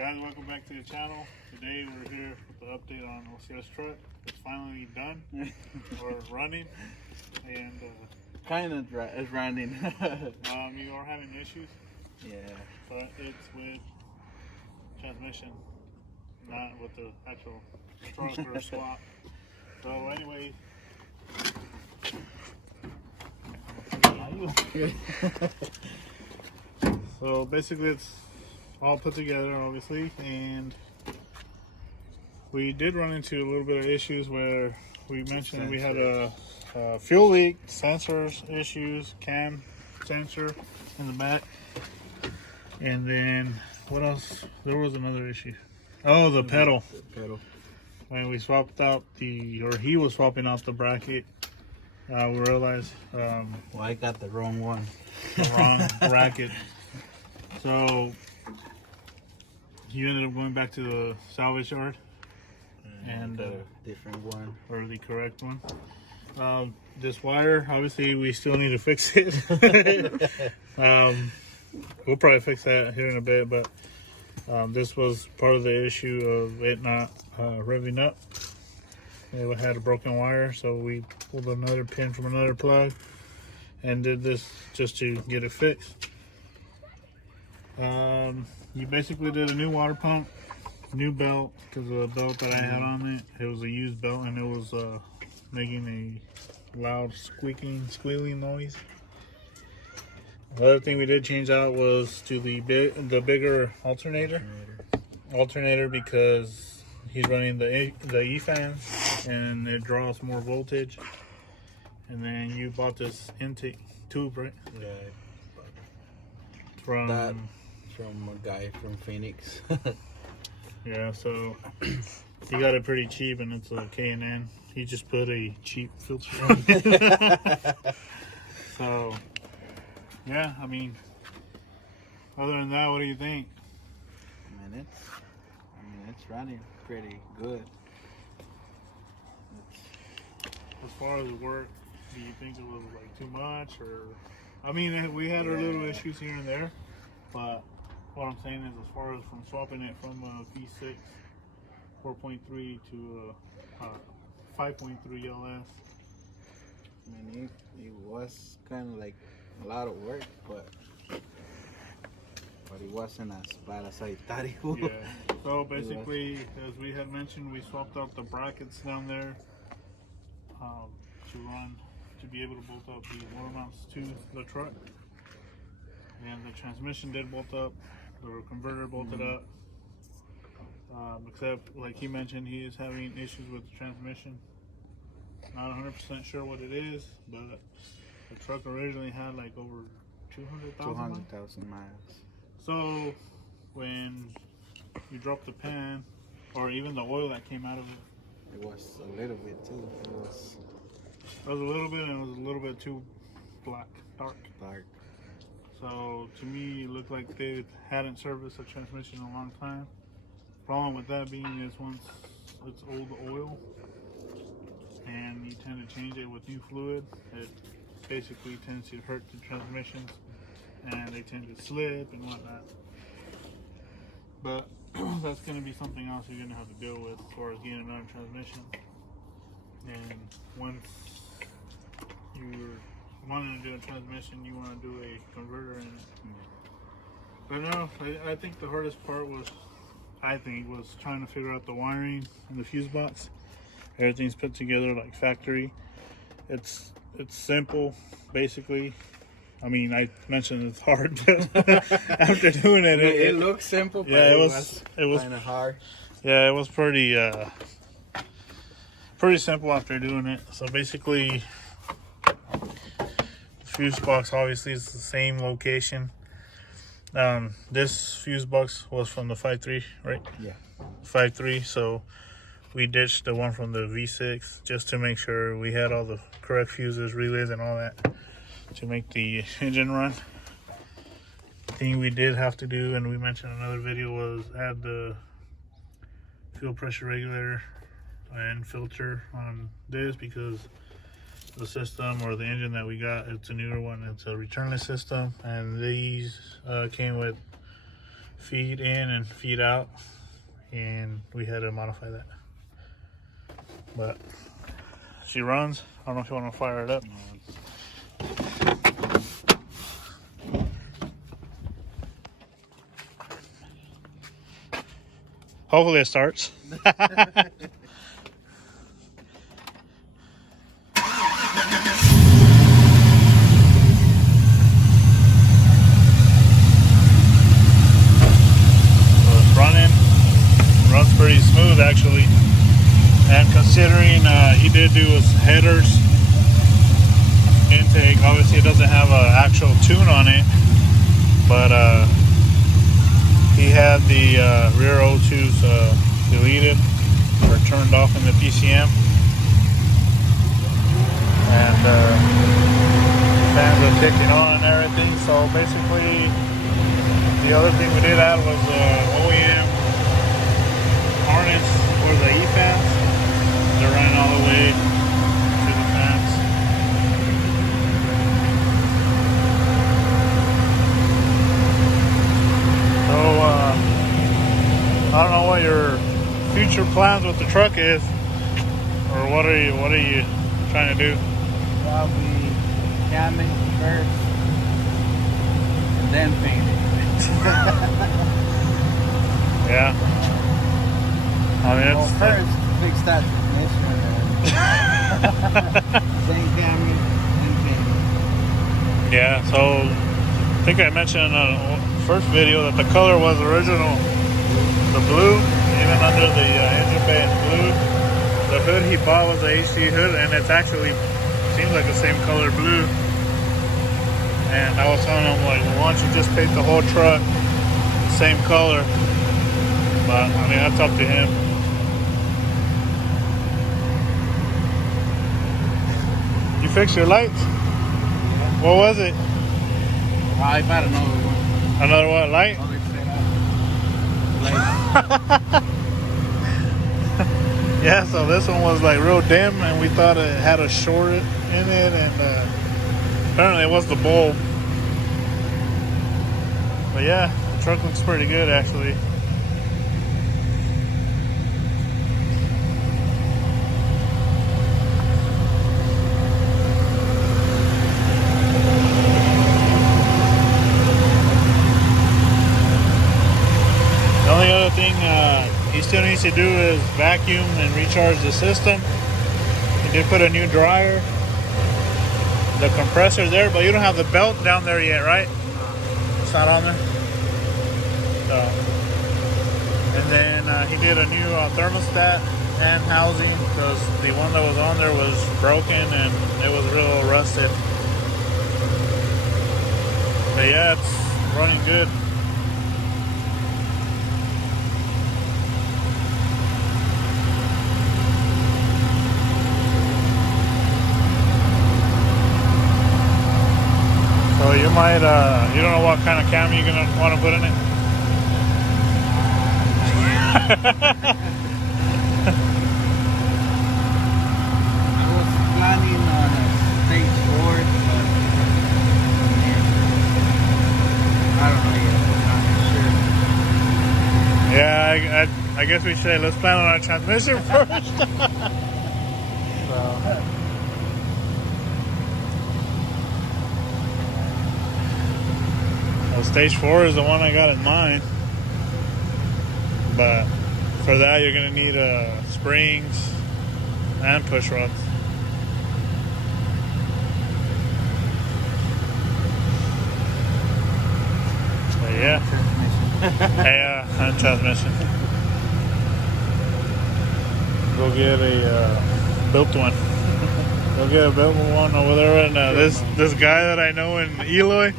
Guys, welcome back to the channel. Today we're here with the update on osiels truck. It's finally done or running, and kind of it's running. you are having issues. Yeah, But it's with transmission, not with the actual truck or swap. So anyway, so basically it's all put together, obviously, and we did run into a little bit of issues where we mentioned we had a fuel leak, sensors issues, cam sensor in the back, and then what else? There was another issue. Oh, the pedal. When we swapped out he was swapping out the bracket, we realized well, I got the wrong one. The wrong bracket. So you ended up going back to the salvage yard and a different one, or the correct one. This wire, obviously, we still need to fix it. We'll probably fix that here in a bit, but this was part of the issue of it not revving up. It had a broken wire, so we pulled another pin from another plug and did this just to get it fixed. You basically did a new water pump, new belt, because the belt that I had on it was a used belt and it was making a loud squealing noise. The other thing we did change out was to the bigger alternator because he's running the E fans and it draws more voltage. And then you bought this intake tube, right? Yeah, From a guy from Phoenix. Yeah, so he got it pretty cheap, and it's a K&N. He just put a cheap filter on it. So, yeah, I mean, other than that, what do you think? It's running pretty good. As far as work, do you think it was like too much, or? I mean, we had our little issues here and there, but what I'm saying is, as far as from swapping it from a V6 4.3 to a 5.3 LS. It was kind of like a lot of work, but it wasn't as bad as I thought it would. Yeah. So basically, as we had mentioned, we swapped out the brackets down there to be able to bolt up the motor mounts to the truck, and the transmission did bolt up. The converter bolted up, except like he mentioned, he is having issues with the transmission. Not 100% sure what it is, but the truck originally had like over 200,000 miles. So when you drop the pan, or even the oil that came out of it, it was a little bit too. It was a little bit, and it was a little bit too dark. So to me, it looked like they hadn't serviced a transmission in a long time. Problem with that being is once it's old oil and you tend to change it with new fluid, it basically tends to hurt the transmissions and they tend to slip and whatnot. But that's going to be something else you're going to have to deal with as far as getting another transmission. And once you're wanting to do a transmission, you want to do a converter in it. But no, I think the hardest part was trying to figure out the wiring and the fuse box. Everything's put together like factory. It's simple, basically. I mean, I mentioned it's hard, but after doing it, it looks simple, but it was kind of hard. Yeah, it was pretty simple after doing it. So basically, fuse box obviously is the same location. This fuse box was from the 5.3, right? Yeah, 5.3. So we ditched the one from the V6 just to make sure we had all the correct fuses, relays, and all that to make the engine run. The thing we did have to do, and we mentioned in another video, was add the fuel pressure regulator and filter on this because the system or the engine that we got, it's a newer one. It's a returnless system, and these came with feed in and feed out, and we had to modify that. But she runs. I don't know if you want to fire it up. Hopefully it starts. Runs pretty smooth actually, and considering he did do his headers intake, obviously it doesn't have an actual tune on it, but he had the rear O2s deleted or turned off in the PCM, and fans are kicking on and everything. So basically the other thing we did add was OEM harness for the E-fans. They're running all the way to the fans. So I don't know what your future plans with the truck is, or what are you trying to do? Probably cam it first and then paint it. Yeah. I mean, well, first fix that transmission and then cam it and paint it. Yeah, so I think I mentioned in the first video that the color was original, the blue, even under the engine bay in blue. The hood he bought was a HD hood, and it's actually seems like the same color blue. And I was telling him, like, why don't you just paint the whole truck the same color? But I mean, that's up to him. You fixed your lights? Yeah. What was it? I've had another one. Another what, light? Yeah, so this one was like real dim, and we thought it had a short in it, and apparently it was the bulb. But yeah, the truck looks pretty good actually. The only other thing he still needs to do is vacuum and recharge the system. He did put a new dryer. The compressor's there, but you don't have the belt down there yet, right? It's not on there. So, and then he did a new thermostat and housing, because the one that was on there was broken and it was real rusted. But yeah, it's running good. So you might, you don't know what kind of cam you're going to want to put in it? I was planning on a stage 4, but I don't know yet. I'm not sure. Yeah, I guess we should. Let's plan on our transmission first. So stage 4 is the one I got in mind, but for that you're gonna need springs and push rods. But yeah, and transmission. Go get a built one. Go get a built one over there, and this guy that I know in Eloy.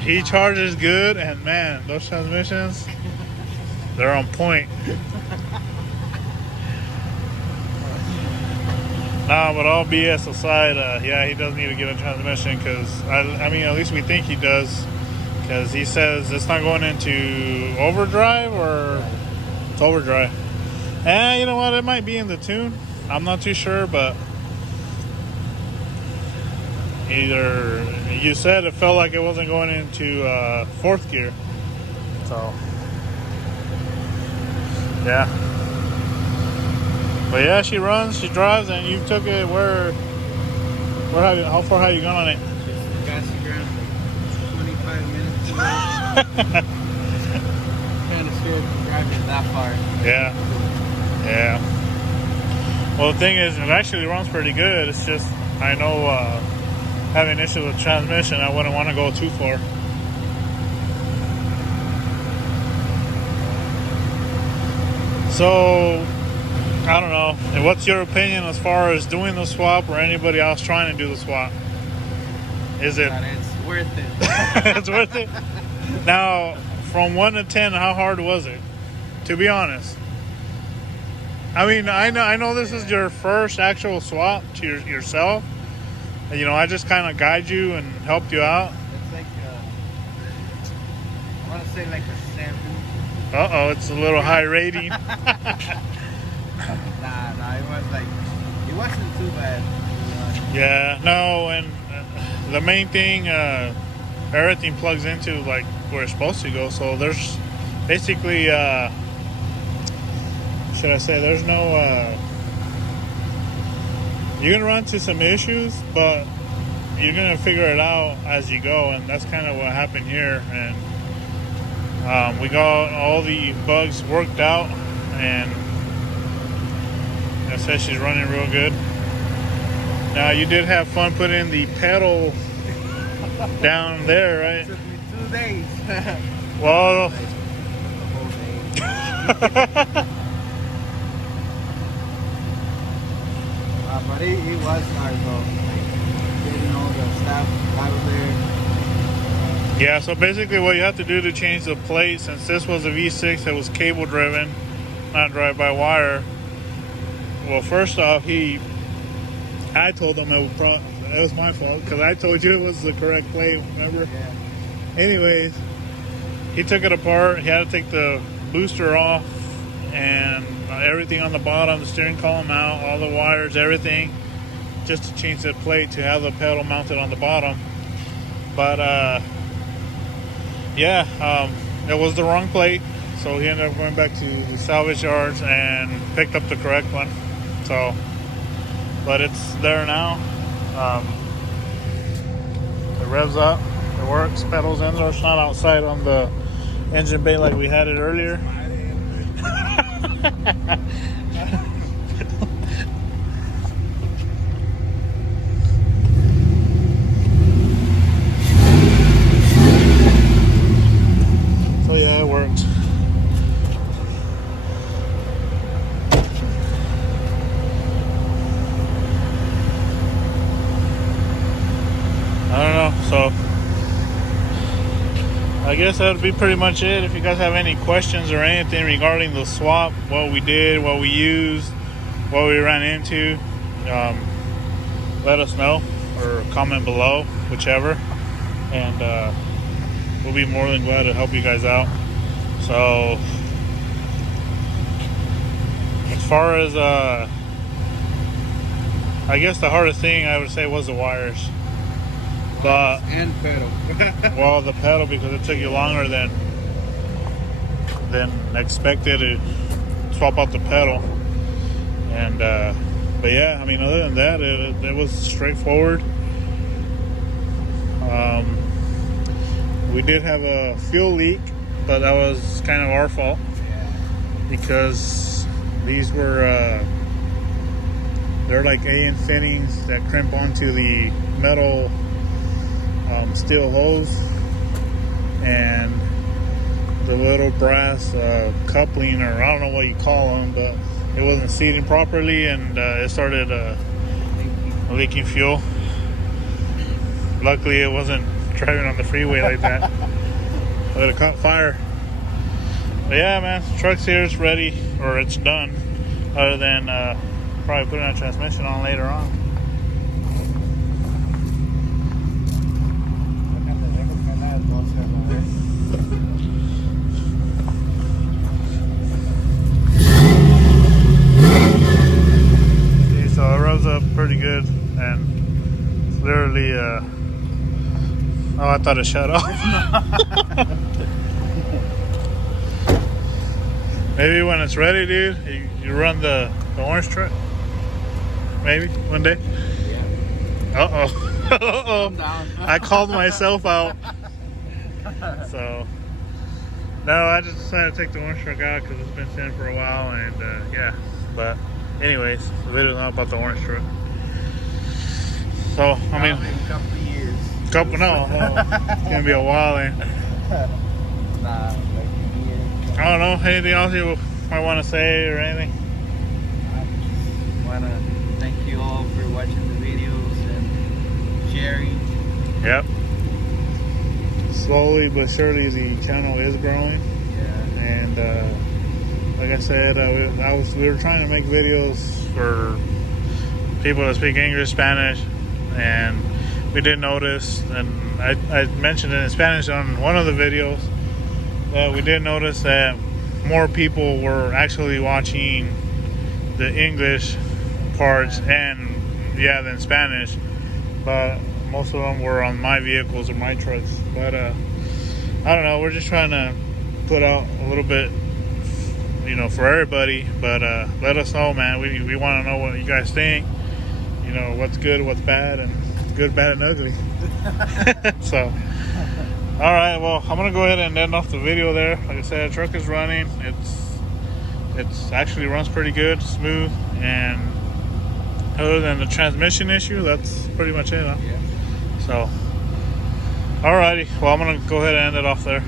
He charges good, and man, those transmissions, they're on point. Nah, but all BS aside, yeah, he does need to get a transmission, because I mean, at least we think he does, because he says it's not going into overdrive, or it's overdrive. And you know what, it might be in the tune. I'm not too sure, but either you said it felt like it wasn't going into fourth gear. So yeah. But yeah, she runs, she drives, and you took it how far have you gone on it? Just got you around like 25 minutes away. Kind of scared to drive it that far. Yeah. Yeah. Well, the thing is, it actually runs pretty good. It's just, I know having issues with transmission, I wouldn't want to go too far. So, I don't know. And what's your opinion as far as doing the swap or anybody else trying to do the swap? Is it? But it's worth it. It's worth it? Now, from 1 to 10, how hard was it? To be honest. I mean, I know this is your first actual swap to yourself. You know, I just kind of guide you and helped you out. It's like, I want to say like a 7. Uh-oh, it's a little high rating. Nah, it wasn't too bad. Yeah, no, and the main thing, everything plugs into like where it's supposed to go. So there's basically, should I say, there's no, you're going to run into some issues, but you're going to figure it out as you go. And that's kind of what happened here. And we got all the bugs worked out, and I said she's running real good. Now, you did have fun putting the pedal down there, right? It took me 2 days. Well, but it was hard though. Like, getting all the stuff out of there. yeah, so basically what you have to do to change the plate, since this was a V6 that was cable driven, not drive-by-wire. Well, first off, I told him it was my fault because I told you it was the correct plate, remember? Yeah. Anyways, he took it apart. He had to take the booster off and everything on the bottom, the steering column out, all the wires, everything, just to change the plate to have the pedal mounted on the bottom. But yeah, it was the wrong plate, so he ended up going back to the salvage yards and picked up the correct one. So, but it's there now. It revs up, it works, pedals in there. It's not outside on the engine bay like we had it earlier. So yeah, it worked. I don't know, so I guess that would be pretty much it. If you guys have any questions or anything regarding the swap, what we did, what we used, what we ran into, let us know or comment below, whichever, and we'll be more than glad to help you guys out. So as far as I guess the hardest thing I would say was the wires. But and pedal. well, the pedal, because it took you longer than expected to swap out the pedal. And but yeah, I mean, other than that, it was straightforward. We did have a fuel leak, but that was kind of our fault because these were they're like AN fittings that crimp onto the metal steel hose, and the little brass coupling, or I don't know what you call them, but it wasn't seating properly, and it started leaking fuel. Luckily it wasn't driving on the freeway like that. But it caught fire. But yeah, man, truck's here, it's ready, or it's done, other than probably putting a transmission on later on. So it revs up pretty good, and it's literally I thought it shut off. Maybe when it's ready, dude, you run the orange truck. Maybe one day. Yeah. Uh-oh. Uh-oh. I'm down. I called myself out. So, no, I just decided to take the orange truck out because it's been sitting for a while, and yeah. But anyways, the video's not about the orange truck. So, I mean, in a couple of years. no, it's gonna be a while, and Nah, like a year. I don't know, anything else you might want to say or anything? I just wanna thank you all for watching the videos and sharing. Yep. Slowly but surely, the channel is growing, Yeah. and like I said, we were trying to make videos for people that speak English, Spanish, and we did notice, and I mentioned it in Spanish on one of the videos, that we did notice that more people were actually watching the English parts and than Spanish, but most of them were on my vehicles or my trucks. But I don't know, we're just trying to put out a little bit, you know, for everybody. But let us know, man. We want to know what you guys think, you know, what's good, what's bad, and good, bad, and ugly. So all right, well, I'm gonna go ahead and end off the video there. Like I said, the truck is running. It's actually runs pretty good, smooth, and other than the transmission issue, that's pretty much it, huh? Yeah. So alrighty, well, I'm gonna go ahead and end it off there.